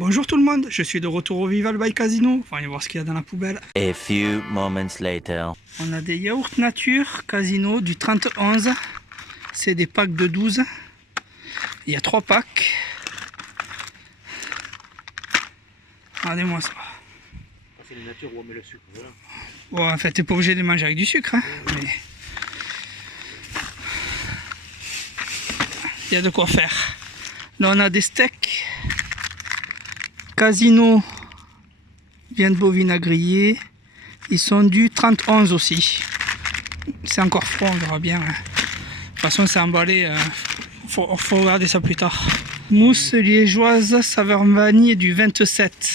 Bonjour tout le monde, je suis de retour au Vival by Casino. On va aller voir ce qu'il y a dans la poubelle. A few moments later. On a des yaourts nature Casino du 30-11. C'est des packs de 12. Il y a 3 packs. Regardez-moi ça. C'est les natures où on met le sucre, voilà. Bon, en fait, t'es pas obligé de les manger avec du sucre. Hein, mais... il y a de quoi faire. Là, on a des steaks. Casino, viande bovine à griller. Ils sont du 30-11 aussi. C'est encore froid, on verra bien. Hein. De toute façon, c'est emballé. Faut regarder ça plus tard. Mousse liégeoise saveur vanille du 27.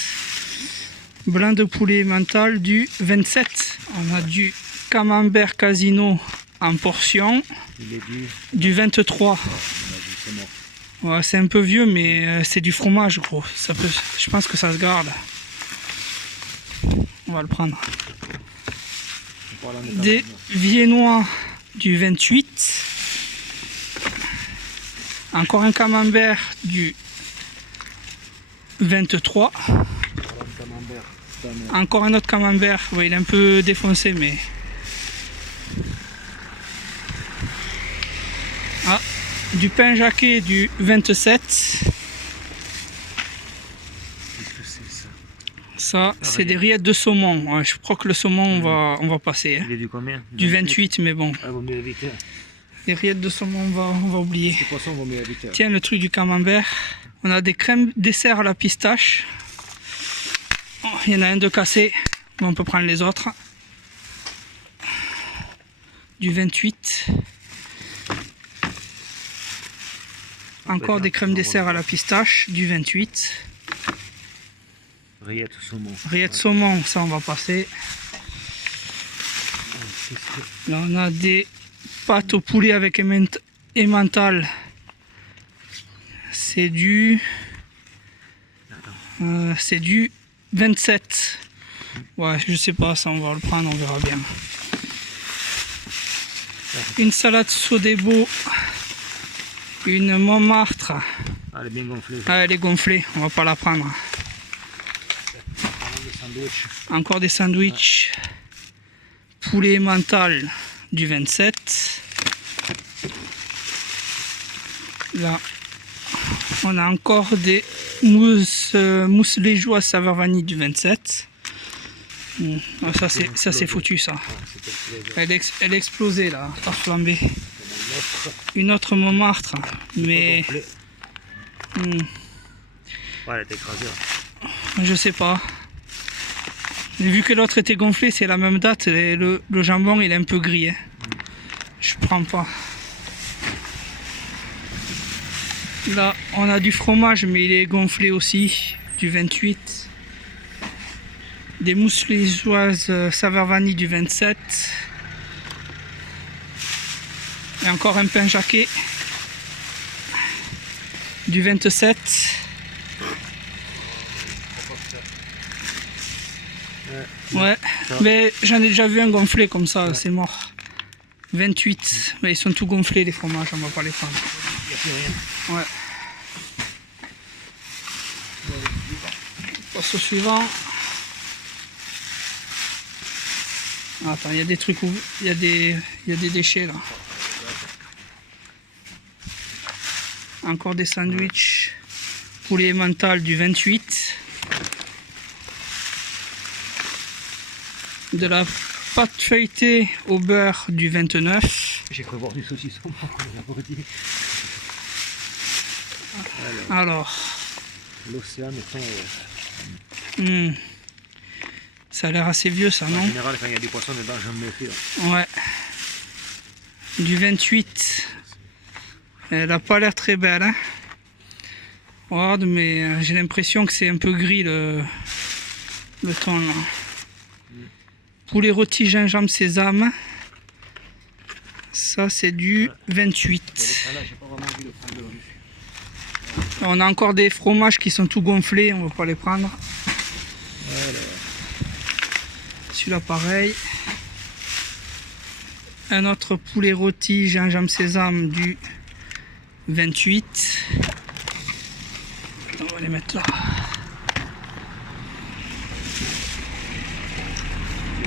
Blanc de poulet mental du 27. On a du camembert Casino en portion du 23. Ouais, c'est un peu vieux, mais c'est du fromage, gros. Ça peut, je pense que ça se garde. On va le prendre. Des viennois du 28. Encore un camembert du 23. Encore un autre camembert. Ouais, il est un peu défoncé, mais... ah, du pain jaqué du 27. Ça, c'est des rillettes de saumon. Ouais, je crois que le saumon, on va passer. Hein. Il est du combien? Du 28, mais bon. Ah, vaut mieux éviter. Les rillettes de saumon, on va oublier. Les poissons, vaut mieux éviter. Tiens, le truc du camembert. On a des crèmes dessert à la pistache. Oh, il y en a un de cassé, mais on peut prendre les autres. Du 28. Encore des crèmes dessert à la pistache, du 28. Rillettes saumon. Rillettes saumon, ça on va passer. Là on a des pâtes au poulet avec emmental. C'est du 27. Ouais, je sais pas, ça on va le prendre, on verra bien. Une salade sodebo. Une Montmartre. Ah, elle est bien gonflée. Ah, elle est gonflée, on va pas la prendre. Encore des sandwichs. Poulet mental du 27. Là, on a encore des mousses liégeoises saveur vanille du 27. Ah, ça c'est foutu ça. Elle est explosée là, par flambée. Une autre Montmartre, mais ouais, elle est écrasée. Je sais pas. Vu que l'autre était gonflé, c'est la même date. Et le jambon il est un peu gris. Hein. Je prends pas. Là, on a du fromage, mais il est gonflé aussi, du 28. Des mousses liégeoises saveur vanille du 27. Et encore un pain jaqué du 27. Ouais, mais j'en ai déjà vu un gonflé comme ça, c'est mort. 28, mais ils sont tout gonflés les fromages, on va pas les prendre. Il n'y a plus rien. Ouais. On passe au suivant. Attends, il y a des trucs où il y a des déchets là. Encore des sandwichs poulet mental du 28. De la pâte feuilletée au beurre du 29. J'ai cru voir du saucisson. Alors. L'océan est en ça a l'air assez vieux ça, non? En général, quand il y a du poisson dedans, j'aime me méfie. Ouais. Du 28. Elle n'a pas l'air très belle. Hein? Regarde, mais j'ai l'impression que c'est un peu gris le ton là. Poulet rôti gingembre sésame. Ça c'est du 28. On a encore des fromages qui sont tout gonflés, on va pas les prendre. Celui-là pareil. Un autre poulet rôti gingembre sésame du 28. On va les mettre là.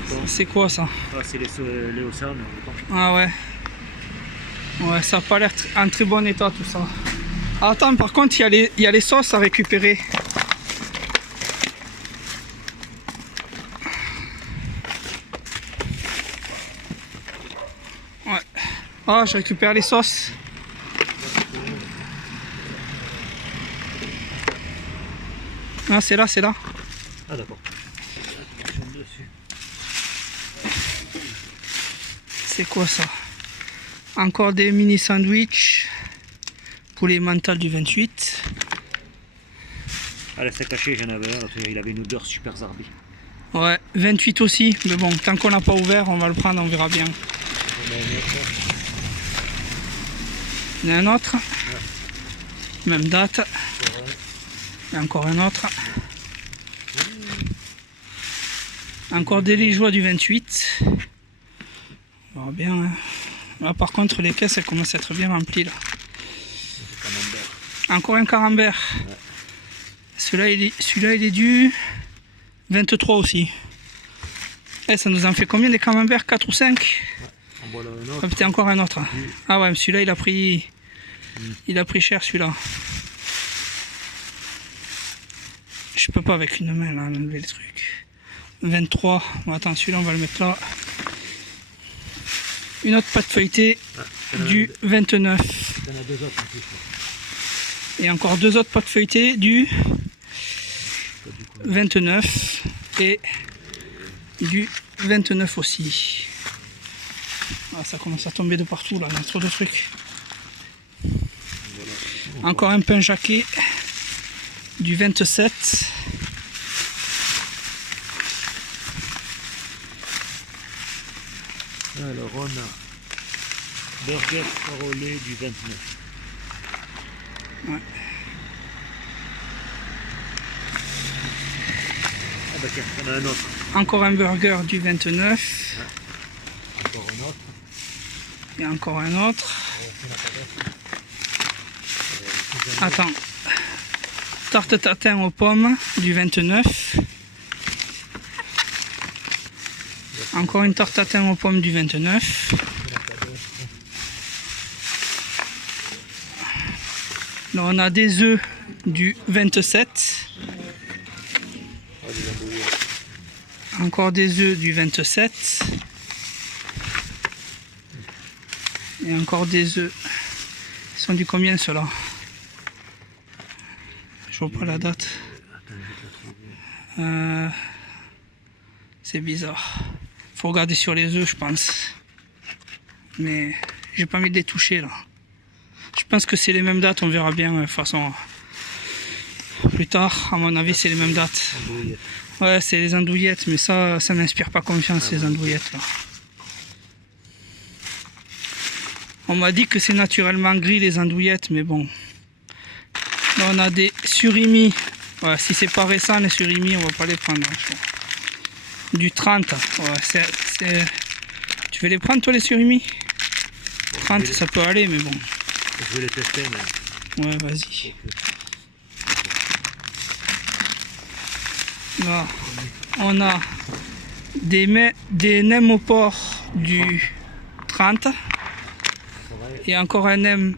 thon. C'est quoi ça? Ah, c'est les océans, le thon. Ah ouais. Ouais, ça n'a pas l'air en très bon état tout ça. Ah, attends, par contre, il y a les sauces à récupérer. Ouais. Ah, je récupère les sauces. Ah, c'est là, c'est là. Ah, d'accord. C'est quoi ça? Encore des mini sandwichs pour les mentales du 28. Ah, la steak haché, j'en avais un, il avait une odeur super zarbi. Ouais, 28 aussi, mais bon, tant qu'on n'a pas ouvert, on va le prendre, on verra bien. Il y en a un autre. Même date. Et encore un autre. Encore des liégeois du 28. On verra bien. Hein. Là par contre les caisses elles commencent à être bien remplies là. Encore un camembert. Ouais. Celui-là il est du 23 aussi. Et ça nous en fait combien des camemberts? 4 ou 5? Ouais. Voilà ah, peut-être encore un autre. Oui. Ah ouais, celui-là il a pris cher celui-là. Je peux pas avec une main là enlever le truc. 23. Bon, attends, celui-là on va le mettre là. Une autre pâte feuilletée du 29. Il y en a 2 autres en plus. Et encore 2 autres pâtes feuilletées du 29 et du 29 aussi. Ah, ça commence à tomber de partout là, il y a trop de trucs. Encore un pain jaqué du 27. Alors on a burger parolé du 29. Ouais. Ah bah tiens, on a un autre. Encore un burger du 29. Ouais. Encore un autre. Et encore un autre. Attends. Tarte tatin aux pommes du 29. Encore une tarte tatin aux pommes du 29. Là on a des œufs du 27. Encore des œufs du 27. Et encore des œufs. Ils sont du combien ceux-là? Je vois pas la date. C'est bizarre. Faut regarder sur les œufs je pense. Mais j'ai pas envie de les toucher là. Je pense que c'est les mêmes dates, on verra bien de toute façon. Plus tard, à mon avis c'est les mêmes dates. Ouais, c'est les andouillettes, mais ça m'inspire pas confiance les andouillettes là. On m'a dit que c'est naturellement gris les andouillettes, mais bon. Là on a des surimi. Ouais, si c'est pas récent les surimi, on va pas les prendre. Du 30. Ouais, tu veux les prendre toi les surimi? 30 ça peut aller, mais bon. Je vais les tester. Mais... Ouais, vas-y. Là, on a des nems au porc du 30. Et encore un nem,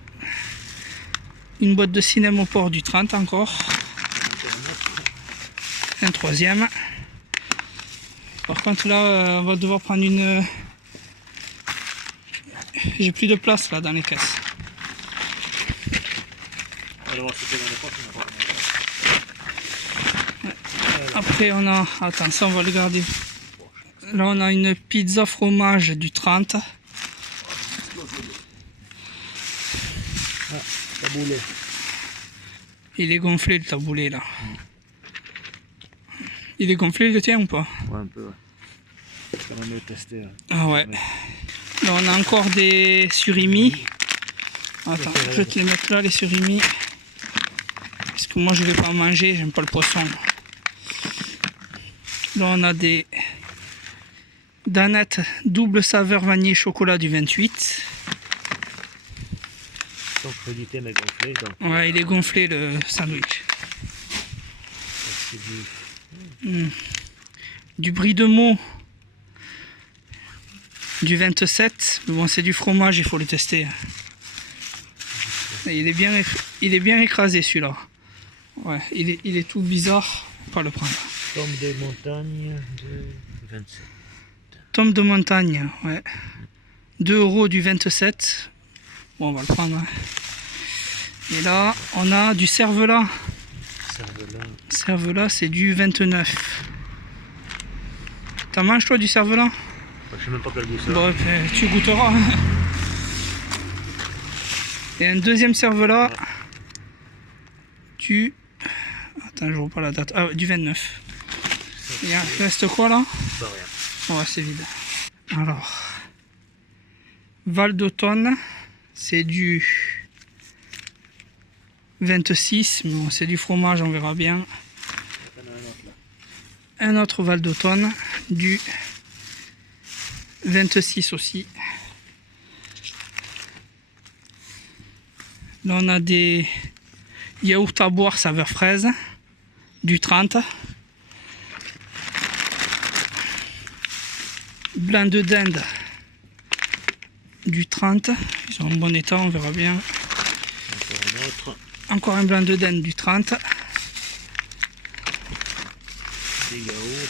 une boîte de 6 nems au porc du 30 encore. Un troisième. Par contre là, on va devoir prendre une... J'ai plus de place là dans les caisses. Après on a... Attends, ça on va le garder. Là on a une pizza fromage du 30. Taboulé. Il est gonflé le taboulé là. Il est gonflé le tien ou pas? Ouais, un peu. Ouais. On va le tester. Ah ouais. Là on a encore des surimi. Attends, je vais te les mettre là les surimi. Parce que moi je vais pas en manger, j'aime pas le poisson. Là on a des danettes double saveur vanille chocolat du 28. Donc crudité mais gonflé. Donc... Ouais, il est gonflé le sandwich. Du brie de Meaux du 27. Mais bon, c'est du fromage, il faut le tester. Et il est bien écrasé celui-là. Ouais, il est tout bizarre. On va pas le prendre. Tombe des montagnes de 27. Tombe de montagne, ouais. 2 € du 27. Bon, on va le prendre. Hein. Et là, on a du cervelas. Cervelas, c'est du 29. T'en manges toi du cervelas? Je sais même pas quel goût ça. Bon, tu goûteras. Et un deuxième cervelas du... Attends, je vois pas la date. Ah, du 29. Il reste quoi là? Pas rien. Ouais, c'est vide. Alors, Val d'Automne, c'est du 26, mais bon, c'est du fromage, on verra bien. Un autre Val d'Automne, du 26 aussi. Là, on a des yaourts à boire saveur fraise, du 30. Blanc de dinde, du 30. Ils sont en bon état, on verra bien. Encore un autre. Encore un blanc de dinde, du 30. Des yaourts.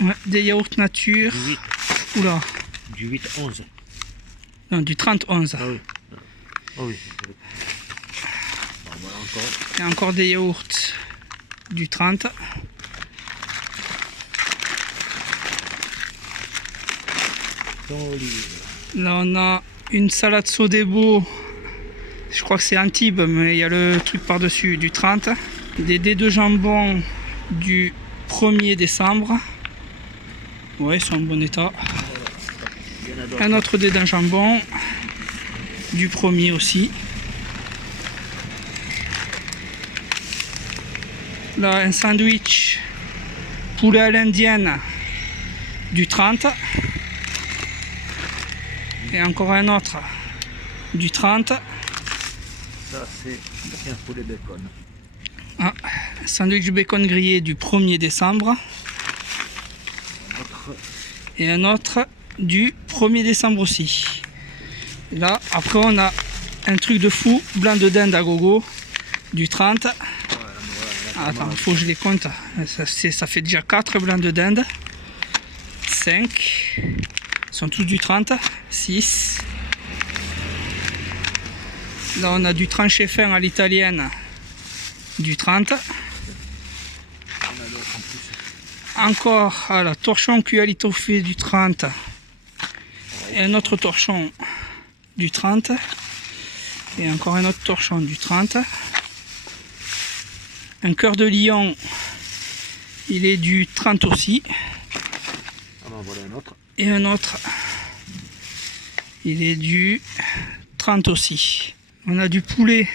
Ouais, des yaourts nature. Du 8. Oula, Du 8-11. non, du 30-11. Ah oui. Ah oui. Bon, voilà encore. Et encore des yaourts du 30. Olive. Là, on a une salade Sodebo. Je crois que c'est Antibes, mais il y a le truc par-dessus, du 30. Des dés de jambon du 1er décembre. Ouais, ils sont en bon état. Il y en a d'autres. Un autre dé d'un jambon du 1er aussi. Là, un sandwich poulet à l'indienne du 30. Et encore un autre du 30. Ça, c'est un poulet bacon. Ah, un sandwich bacon grillé du 1er décembre. Et un autre du 1er décembre aussi. Et là, après, on a un truc de fou, blanc de dinde à gogo du 30. Attends, il faut que je les compte. Ça fait déjà 4 blancs de dinde. 5. Ils sont tous du 30. 6. Là, on a du tranché fin à l'italienne du 30. Encore la torchon cuit à l'étoffée du 30. Et un autre torchon du 30. Et encore un autre torchon du 30. Un cœur de lion, il est du 30 aussi. Ah ben voilà un autre. Et un autre, il est du 30 aussi. On a du poulet,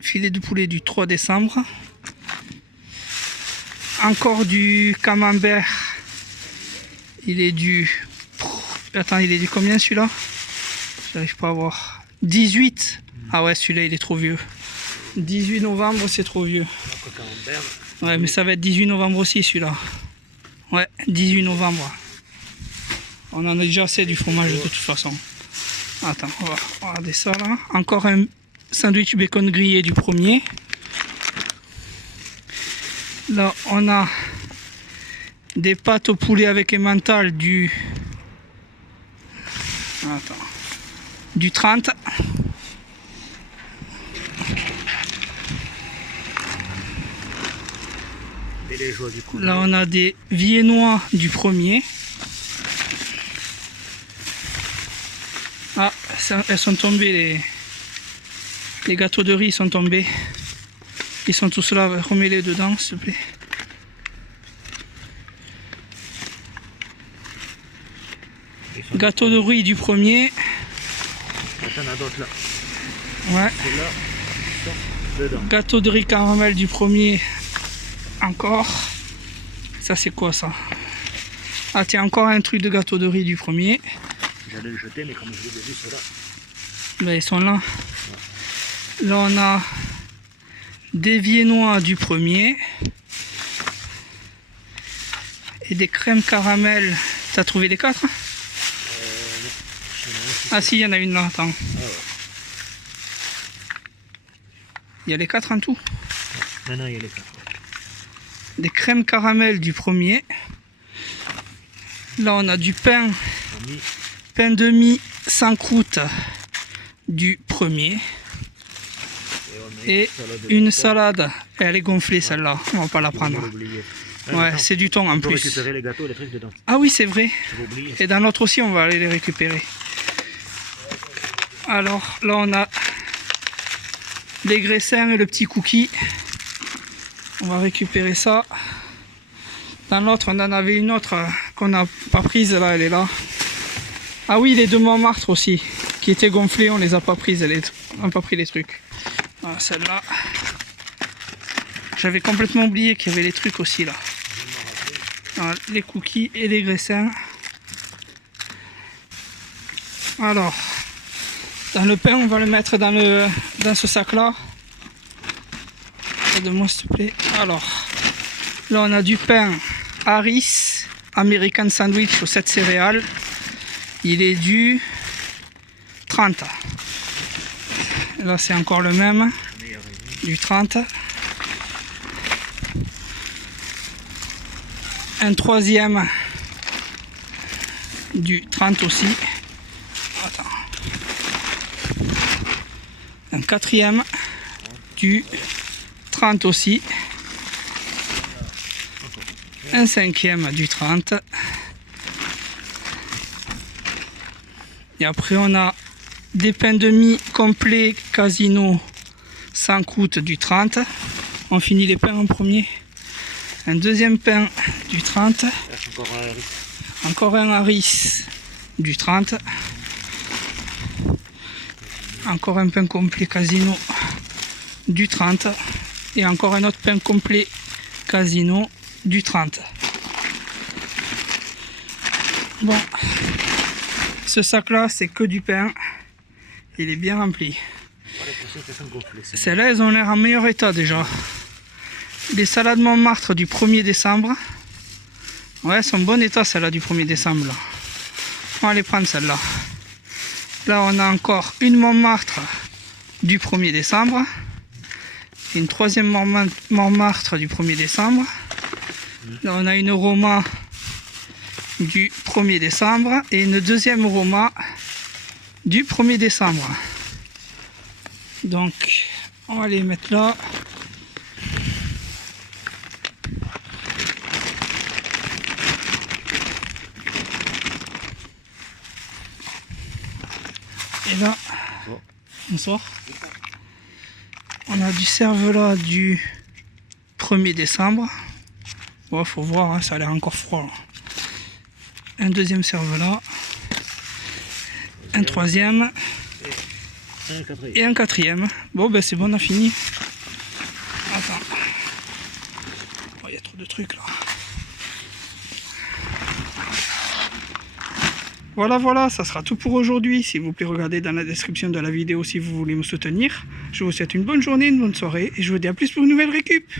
filet de poulet du 3 décembre. Encore du camembert. Il est du... Attends, il est du combien celui-là? J'arrive pas à voir. 18. Ah ouais, celui-là, il est trop vieux. 18 novembre, c'est trop vieux. Ouais, mais ça va être 18 novembre aussi, celui-là. Ouais, 18 novembre. On en a déjà assez du fromage de toute façon. Attends, on va regarder ça là. Encore un sandwich bacon grillé du 1er. Là, on a des pâtes au poulet avec emmental du... Attends. Du 30. Et les joies du coup. Là, on a des viennois du 1er. Ah, elles sont tombées, les gâteaux de riz sont tombés. Ils sont tous là, remets-les dedans, s'il te plaît. Gâteau de riz du 1er. Attends, il y en a d'autres là. Ouais. Ceux-là sont dedans. Gâteau de riz caramel du 1er. Encore. Ça, c'est quoi ça? Ah, tiens, encore un truc de gâteau de riz du 1er. J'allais le jeter, mais comme je l'ai vu, ceux-là. Ben, ils sont là. Là, on a des viennois du 1er. Et des crèmes caramel. T'as trouvé les 4? Ah si, il y en a une là, attends. Ah ouais. Il y a les 4 en tout. Maintenant, il y a les 4. Des crèmes caramel du premier. Là, on a du pain, pain de mie sans croûte du premier. Et une salade. Et elle est gonflée celle-là, on va pas la prendre. Ouais, c'est du thon en On peut plus. récupérer les gâteaux, les trucs dedans. Ah oui, c'est vrai. J'avais oublié. Et dans l'autre aussi, on va aller les récupérer. Alors, là, on a les graissins et le petit cookie. On va récupérer ça. Dans l'autre, on en avait une autre qu'on n'a pas prise, là, elle est là. Ah oui, les de Montmartre aussi, qui étaient gonflées, on les a pas prises, on n'a pas pris les trucs. Voilà, celle-là. J'avais complètement oublié qu'il y avait les trucs aussi, là. Voilà, les cookies et les graissins. Alors, dans le pain, on va le mettre dans ce sac-là. Aide-moi, s'il te plaît. Alors, là, on a du pain Harris American Sandwich aux 7 céréales. Il est du 30. Là, c'est encore le même. Du 30. Un troisième du 30 aussi. Attends. Un quatrième du 30 aussi. Un cinquième du 30. Et après on a des pains de mie complets Casino sans croûte du 30. On finit les pains en premier. Un deuxième pain du 30. Encore un Harris du 30. Encore un pain complet Casino du 30. Et encore un autre pain complet Casino du 30. Bon, ce sac là c'est que du pain, il est bien rempli. Celles-là elles ont l'air en meilleur état déjà. Les salades Montmartre du 1er décembre, ouais, elles sont en bon état celles-là du 1er décembre là. On va les prendre celles-là. Là on a encore une Montmartre du 1er décembre, une troisième Montmartre du 1er décembre. Là on a une Roma du 1er décembre et une deuxième Roma du 1er décembre. Donc on va les mettre là. Et là, bonsoir. On a du cervelas du 1er décembre. Ouais, faut voir, hein, ça a l'air encore froid. Un deuxième cervelas. Un troisième. Et un quatrième. Bon, ben c'est bon, on a fini. Attends. Oh, il y a trop de trucs là. Voilà, ça sera tout pour aujourd'hui. S'il vous plaît, regardez dans la description de la vidéo si vous voulez me soutenir. Je vous souhaite une bonne journée, une bonne soirée et je vous dis à plus pour une nouvelle récup.